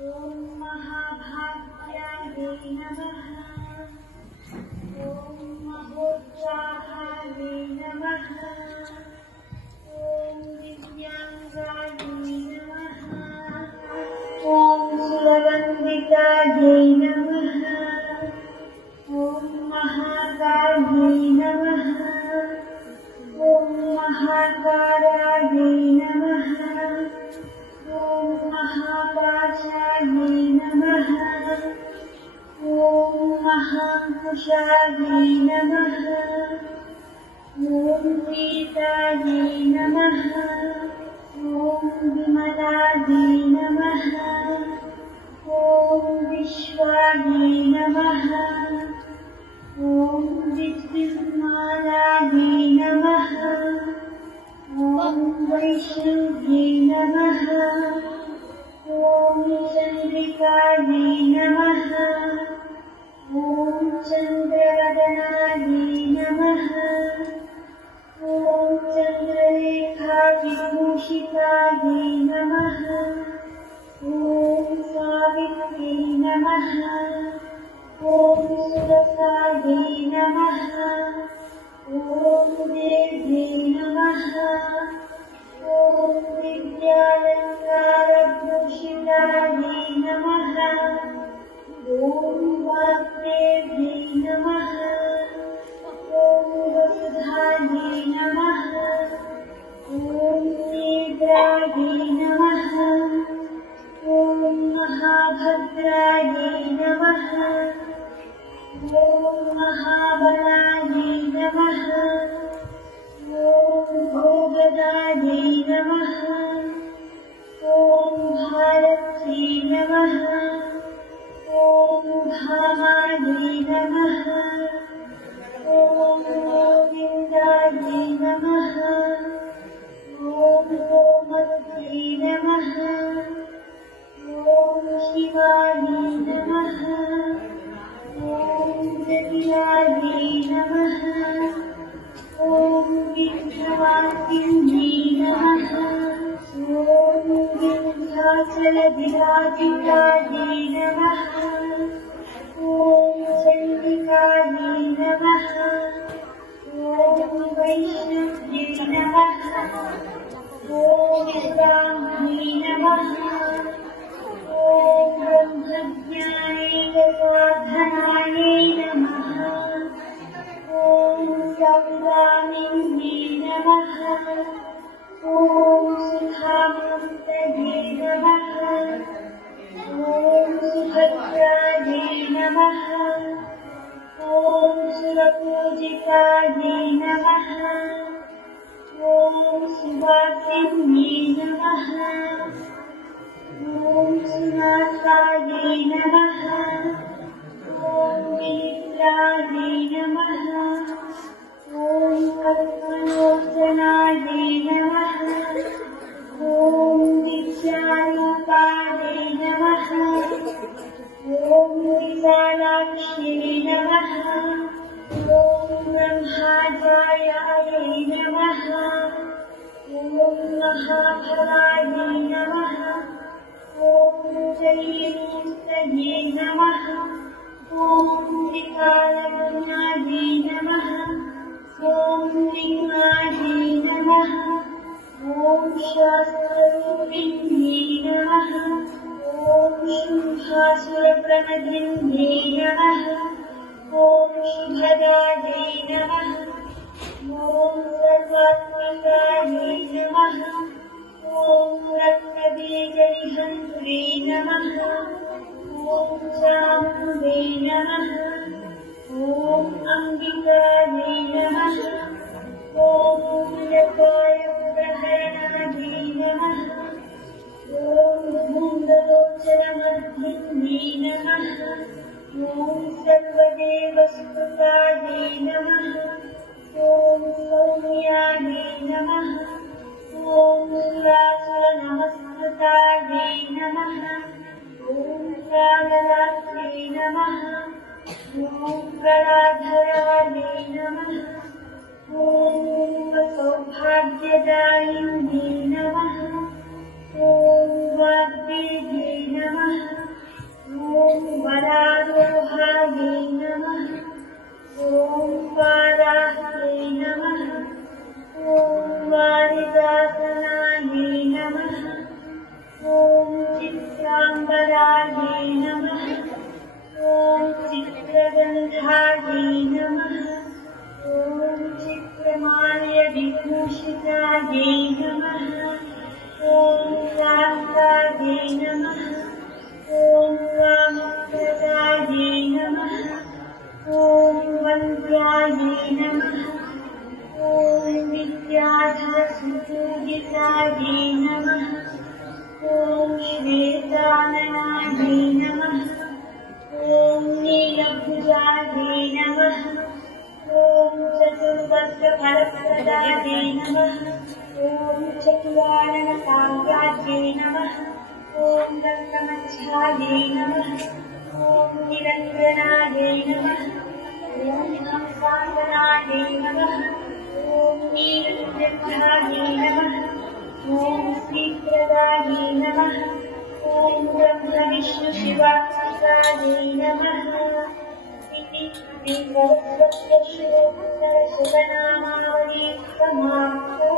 ॐ महाभाग्यायै नमः। ॐ महोत्साहायै नमः। ॐ दिव्यांगायै नमः। ॐ सुरवन्दितायै नमः। ॐ महाकायै नमः। ॐ महाकारायै नमः। ॐ महापाशायै नमः। ॐ महाकुशायै नमः। ॐ पीतायै नमः। ॐ विमलायै नमः। ॐ विश्वायै नमः। ॐ विद्युन्मालायै नमः। ॐ वैष्णव्यै नमः। ॐ चन्द्रिकायै नमः। ॐ चन्द्रवदनायै नमः। ॐ चन्द्ररेखाविभूषितायै नमः। ॐ सावित्र्यै नमः। ॐ सुरसायै नमः। ॐ देव्यै नमः। ॐ विद्यालङ्कारभूषितायै नमः। ॐ वाग्देव्यै नमः। ॐ वसुधायै नमः। ॐ नेत्रायै नमः। ॐ महाभद्रायै नमः। ॐ महाबलायै नमः। ॐ भोगदायै नमः। ॐ भारत्यै नमः। ॐ भामायै नमः। ॐ गोविन्दायै नमः। ॐ गोमत्यै नमः। ॐ शिवायै नमः। ॐ जटिलायै नमः। ॐ विघ्नवासिन्यै नमः। ॐ विन्ध्याचलविराजितायै नमः। ॐ चण्डिकायै नमः। ॐ वैष्णव्यै नमः। ॐ ब्राह्म्यै नमः। ॐ ब्रह्मज्ञानैकसाधनायै नमः। ॐ सौदामिन्यै नमः। ॐ सुधामूर्तये नमः। ॐ सुभद्रायै नमः। ॐ सुरपूजितायै नमः। ॐ सुवासिन्यै नमः। ॐ सुनाथायै नमः। ॐ विनित्रायै नमः। ॐ कल्पलोचनायै नमः। ॐ विद्यारूपायै नमः। ॐ विशालाक्ष्यै नमः। ॐ ब्रह्मचार्यायै नमः। ॐ महाफलायै नमः। ॐ जयमूर्तये नमः। ॐ त्रिकालज्ञायै नमः। ॐ लिङ्गायै नमः। ॐ शास्त्ररूपिण्यै नमः। ॐ शुम्भासुरप्रणदिन्यै नमः। ॐ शुभदायै नमः। ॐ सर्वात्मकायै नमः। ॐ रक्तबीजनिहन्त्रे नमः। ॐ चामुण्डे नमः। ॐ अम्बिकायै नमः। ॐ जपायुग्रहणायै नमः। ॐ धूम्रलोचनमर्दिन्यै नमः। ॐ सर्वदेवस्तुतायै नमः। ॐ सौम्यायै नमः। ॐ सुरासुरनमस्कृतायै नमः। ॐ कालरात्रै नमः। ॐ कलाधरायै नमः। ॐ सौभाग्यदायिन्यै नमः। ॐ वाग्देव्यै नमः। ॐ वरारोहायै नमः। ॐ वाराह्यै नमः। ॐ वारिजासनायै नमः। ॐ चित्राम्बरायै नमः। ॐ चित्रगन्धायै नमः। ॐ चित्रमाल्यविभूषितायै नमः। ॐ शान्तायै नमः। ॐ वामप्रदायै नमः। ॐ वन्द्यायै नमः। ॐ विद्याधरसुपूजितायै नमः। ॐ श्वेताननायै नमः। ॐ नीलभुजायै नमः। ॐ चतुर्वर्गफलप्रदायै नमः। ॐ चतुराननकाव्यायै नमः। ॐ रक्तमच्छायै नमः। ॐ निरञ्जनायै नमः। ॐ हंसासनायै नमः। ॐ नीलनिर्घायै नमः। ॐ श्रीप्रदायै नमः। ॐ ब्रह्मविष्णुशिवात्मिकायै नमः। इति श्रीसरस्वत्यश्रोत्तरशतनामावली समाप्ता।